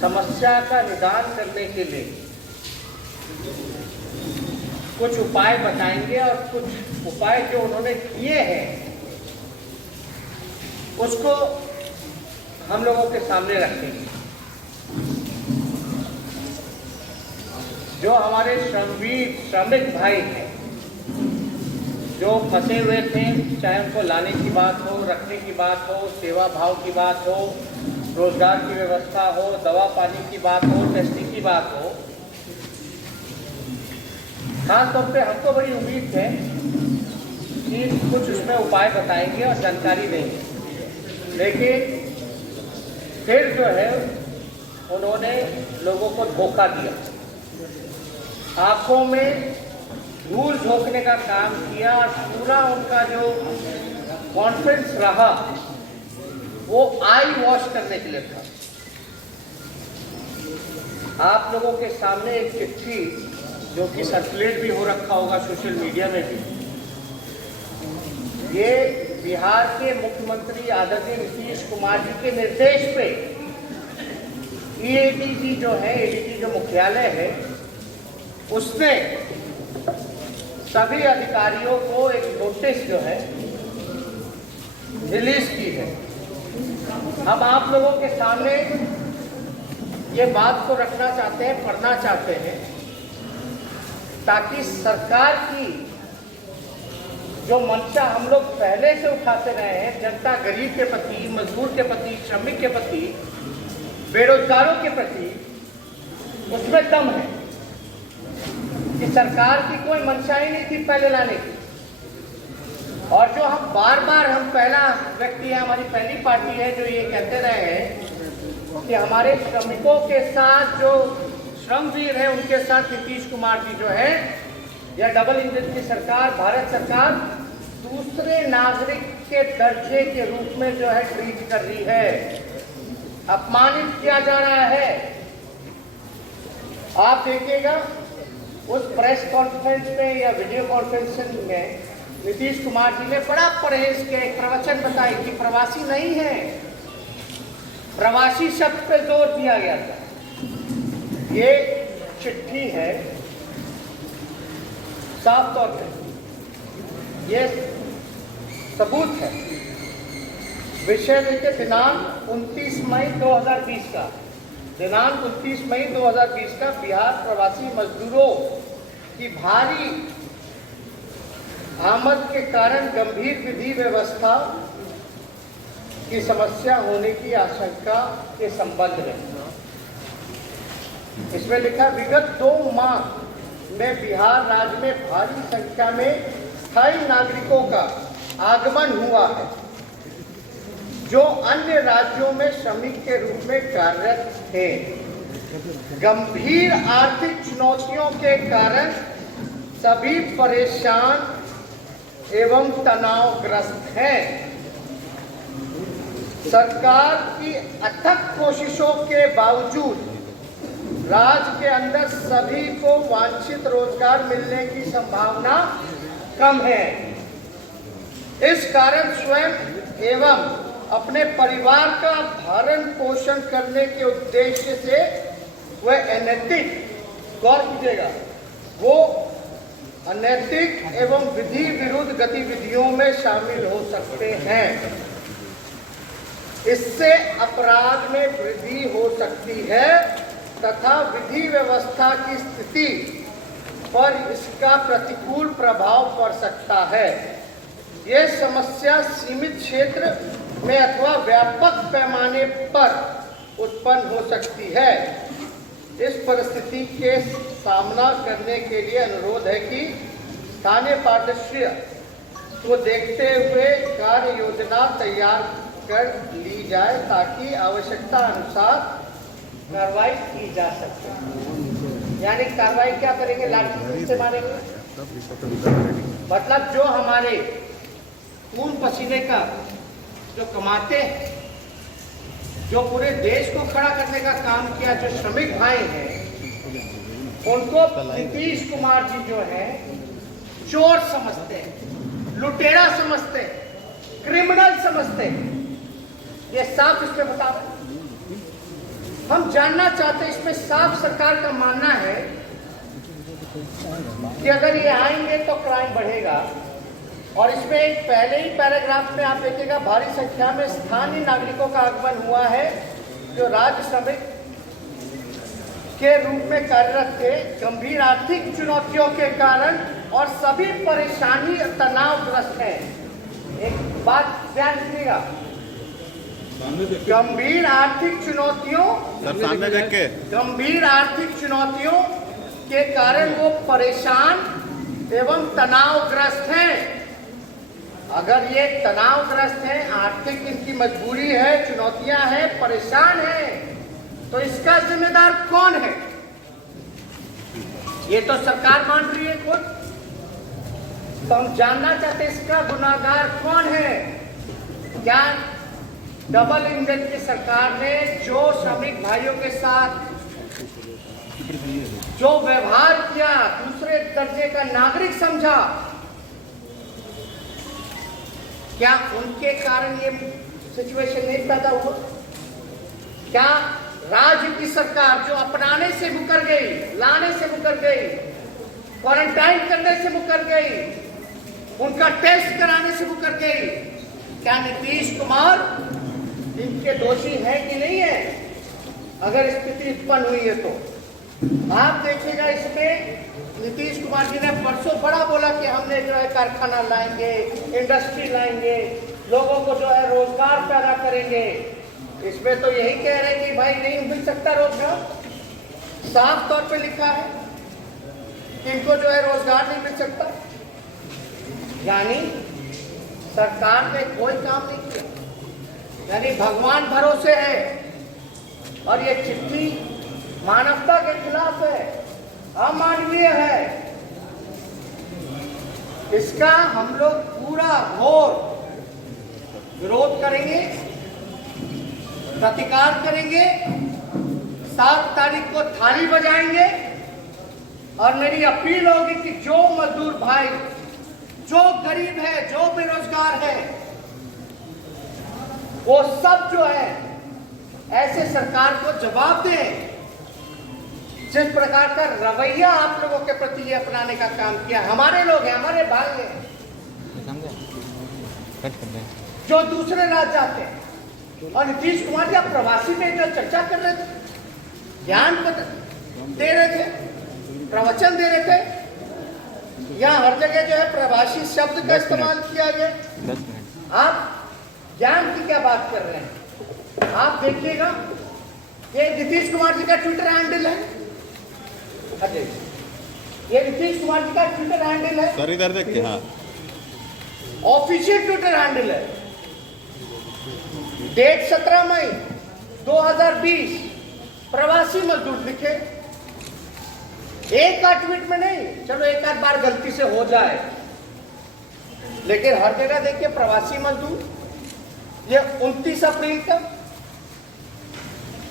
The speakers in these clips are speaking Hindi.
समस्या का निदान करने के लिए कुछ उपाय बताएंगे और कुछ उपाय जो उन्होंने किए हैं उसको हम लोगों के सामने रखेंगे। जो हमारे श्रमिक भाई हैं जो फंसे हुए थे, चाहे उनको लाने की बात हो, रखने की बात हो, सेवा भाव की बात हो, रोजगार की व्यवस्था हो, दवा पानी की बात हो, टेस्टिंग की बात हो, खास तौर पे हमको बड़ी उम्मीद है कि कुछ उसमें उपाय बताएंगे और जानकारी देंगे। लेकिन फिर जो है उन्होंने लोगों को धोखा दिया, आंखों में धूल झोंकने का काम किया। पूरा उनका जो कॉन्फ्रेंस रहा वो आई वॉश करने के लिए था। आप लोगों के सामने एक चिट्ठी जो कि सर्कुलेट भी हो रखा होगा सोशल मीडिया में भी, ये बिहार के मुख्यमंत्री आदरणीय नीतीश कुमार जी के निर्देश पे एडीजी जो है, एडीजी जो मुख्यालय है, उसने सभी अधिकारियों को एक नोटिस जो है रिलीज की है। हम आप लोगों के सामने ये बात को रखना चाहते हैं, पढ़ना चाहते हैं, ताकि सरकार की जो मंशा हम लोग पहले से उठाते रहे हैं, जनता गरीब के प्रति, मजदूर के प्रति, श्रमिक के प्रति, बेरोजगारों के प्रति, उसमें दम है कि सरकार की कोई मंशा ही नहीं थी पहले लाने की। और जो हम बार बार, हम पहला व्यक्ति है, हमारी पहली पार्टी है जो ये कहते रहे हैं कि हमारे श्रमिकों के साथ जो श्रमवीर है उनके साथ नीतीश कुमार जी जो है, या डबल इंजन की सरकार, भारत सरकार दूसरे नागरिक के दर्जे के रूप में जो है ट्रीट कर रही है, अपमानित किया जा रहा है। आप देखिएगा उस प्रेस कॉन्फ्रेंस में या वीडियो कॉन्फ्रेंसिंग में नीतीश कुमार जी ने बड़ा परहेज के एक प्रवचन बताई कि प्रवासी नहीं है, प्रवासी शब्द पे जोर दिया गया था। ये चिट्ठी है, साफ तौर पे ये सबूत है। विषय लेके दिनांक 29 मई 2020 का, दिनांक 29 मई 2020 का बिहार प्रवासी मजदूरों की भारी आमद के कारण गंभीर विधि व्यवस्था की समस्या होने की आशंका के संबंध में। इसमें लिखा, विगत 2 माह में बिहार राज्य में भारी संख्या में स्थायी नागरिकों का आगमन हुआ है जो अन्य राज्यों में श्रमिक के रूप में कार्यरत थे। गंभीर आर्थिक चुनौतियों के कारण सभी परेशान एवं तनावग्रस्त हैं। सरकार की अथक कोशिशों के बावजूद राज्य के अंदर सभी को वांछित रोजगार मिलने की संभावना कम है। इस कारण स्वयं एवं अपने परिवार का भरण पोषण करने के उद्देश्य से वह अनैतिक, गौर कीजिएगा, वो अनैतिक एवं विधि विरुद्ध गतिविधियों में शामिल हो सकते हैं। इससे अपराध में वृद्धि हो सकती है तथा विधि व्यवस्था की स्थिति पर इसका प्रतिकूल प्रभाव पड़ सकता है। ये समस्या सीमित क्षेत्र में अथवा व्यापक पैमाने पर उत्पन्न हो सकती है। इस परिस्थिति के सामना करने के लिए अनुरोध है कि स्थानीय परिदृश्य को देखते हुए कार्य योजना तैयार कर ली जाए ताकि आवश्यकता अनुसार कार्रवाई की जा सके। यानी कार्रवाई क्या करेंगे? लाठी से मारेंगे। मतलब जो हमारे खून पसीने का जो कमाते हैं, जो पूरे देश को खड़ा करने का काम किया, जो श्रमिक भाई हैं, उनको नीतीश कुमार जी जो है चोर समझते हैं, लुटेरा समझते हैं, क्रिमिनल समझते हैं। ये साफ इसमें बता रहे। हम जानना चाहते हैं, इसमें साफ सरकार का मानना है कि अगर ये आएंगे तो क्राइम बढ़ेगा। और इसमें एक पहले ही पैराग्राफ में आप देखिएगा, भारी संख्या में स्थानीय नागरिकों का आगमन हुआ है जो राज्य श्रमिक के रूप में कार्यरत थे, गंभीर आर्थिक चुनौतियों के कारण और सभी परेशानी और तनावग्रस्त हैं। एक बात ध्यान रखिएगा, गंभीर आर्थिक चुनौतियों, गंभीर आर्थिक चुनौतियों के कारण वो परेशान एवं तनावग्रस्त हैं। अगर ये तनावग्रस्त हैं, आर्थिक इनकी मजबूरी है, चुनौतियां हैं, परेशान हैं, तो इसका जिम्मेदार कौन है? ये तो सरकार मान रही है खुद। तो हम जानना चाहते हैं इसका गुनाहगार कौन है? क्या डबल इंजन की सरकार ने जो श्रमिक भाइयों के साथ जो व्यवहार किया, दूसरे दर्जे का नागरिक समझा, क्या उनके कारण ये सिचुएशन नहीं पैदा हुआ? क्या राज्य की सरकार जो अपनाने से मुकर गई, लाने से मुकर गई, क्वारंटाइन करने से मुकर गई, उनका टेस्ट कराने से मुकर गई, क्या नीतीश कुमार इनके दोषी है कि नहीं है? अगर स्थिति उत्पन्न हुई है तो आप देखिएगा, इसमें नीतीश कुमार जी ने परसों बड़ा बोला कि हमने जो है कारखाना लाएंगे, इंडस्ट्री लाएंगे, लोगों को जो है रोजगार पैदा करेंगे। इसमें तो यही कह रहे हैं कि भाई नहीं मिल सकता रोजगार, साफ तौर पे लिखा है कि इनको जो है रोजगार नहीं मिल सकता। यानी सरकार ने कोई काम नहीं किया, यानी भगवान भरोसे है। और ये चिट्ठी मानवता के खिलाफ है, अमानवीय है। इसका हम लोग पूरा घोर विरोध करेंगे, प्रतिकार करेंगे। 7 तारीख को थाली बजाएंगे और मेरी अपील होगी कि जो मजदूर भाई, जो गरीब है, जो बेरोजगार है, वो सब जो है ऐसे सरकार को जवाब दें जिस प्रकार का रवैया आप लोगों के प्रति ये अपनाने का काम किया। हमारे लोग हैं, हमारे भाई हैं जो दूसरे राज्य जाते हैं। और नीतीश कुमार जी आप प्रवासी में जो चर्चा कर रहे थे, ज्ञान दे रहे थे, प्रवचन दे रहे थे, यहाँ हर जगह जो है प्रवासी शब्द का इस्तेमाल किया गया। आप ज्ञान की क्या बात कर रहे हैं? आप देखिएगा, ये नीतीश कुमार जी का ट्विटर हैंडल है। अजय, ये नीतीश कुमार जी का ट्विटर हैंडल है, सर इधर देखिए। हाँ, ऑफिशियल ट्विटर हैंडल है। डेट 17 मई 2020, प्रवासी मजदूर लिखे। एक आध ट्वीट में नहीं, चलो एक आध बार गलती से हो जाए, लेकिन हर जगह देखिए प्रवासी मजदूर। ये 29 अप्रैल का,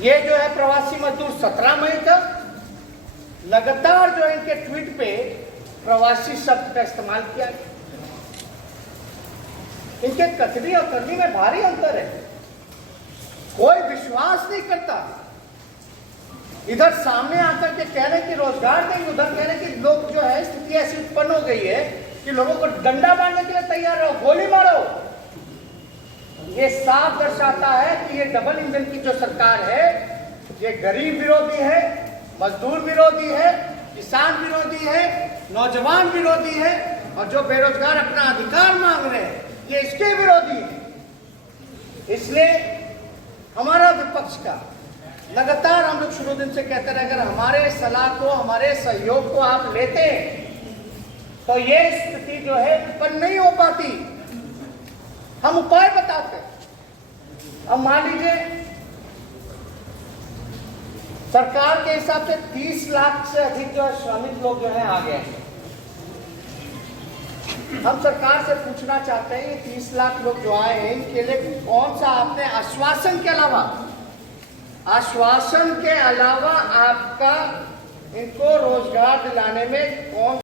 ये जो है प्रवासी मजदूर 17 मई तक लगातार जो इनके ट्वीट पे प्रवासी शब्द का इस्तेमाल किया। इनके कथनी और करनी में भारी अंतर है। कोई विश्वास नहीं करता। इधर सामने आकर के कह रहे कि रोजगार देंगे, उधर कह रहे कि लोग जो है स्थिति ऐसी उत्पन्न हो गई है कि लोगों को डंडा मारने के लिए तैयार रहो, गोली मारो। ये साफ दर्शाता है कि ये डबल इंजन की जो सरकार है, ये गरीब विरोधी है, मजदूर विरोधी है, किसान विरोधी है, नौजवान विरोधी है, और जो बेरोजगार अपना अधिकार मांग रहे हैं ये इसके विरोधी है। इसलिए हमारा विपक्ष का लगातार हम लोग शुरू दिन से कहते रहे, अगर हमारे सलाह को, हमारे सहयोग को आप लेते तो ये स्थिति जो है उत्पन्न नहीं हो पाती। हम उपाय बताते। अब मान लीजिए सरकार के हिसाब से 30 लाख से अधिक जो है श्रमिक लोग जो है आ गए हैं। हम सरकार से पूछना चाहते हैं, ये 30 लाख लोग जो आए हैं, इनके लिए कौन सा आपने आश्वासन के अलावा आपका इनको रोजगार दिलाने में कौन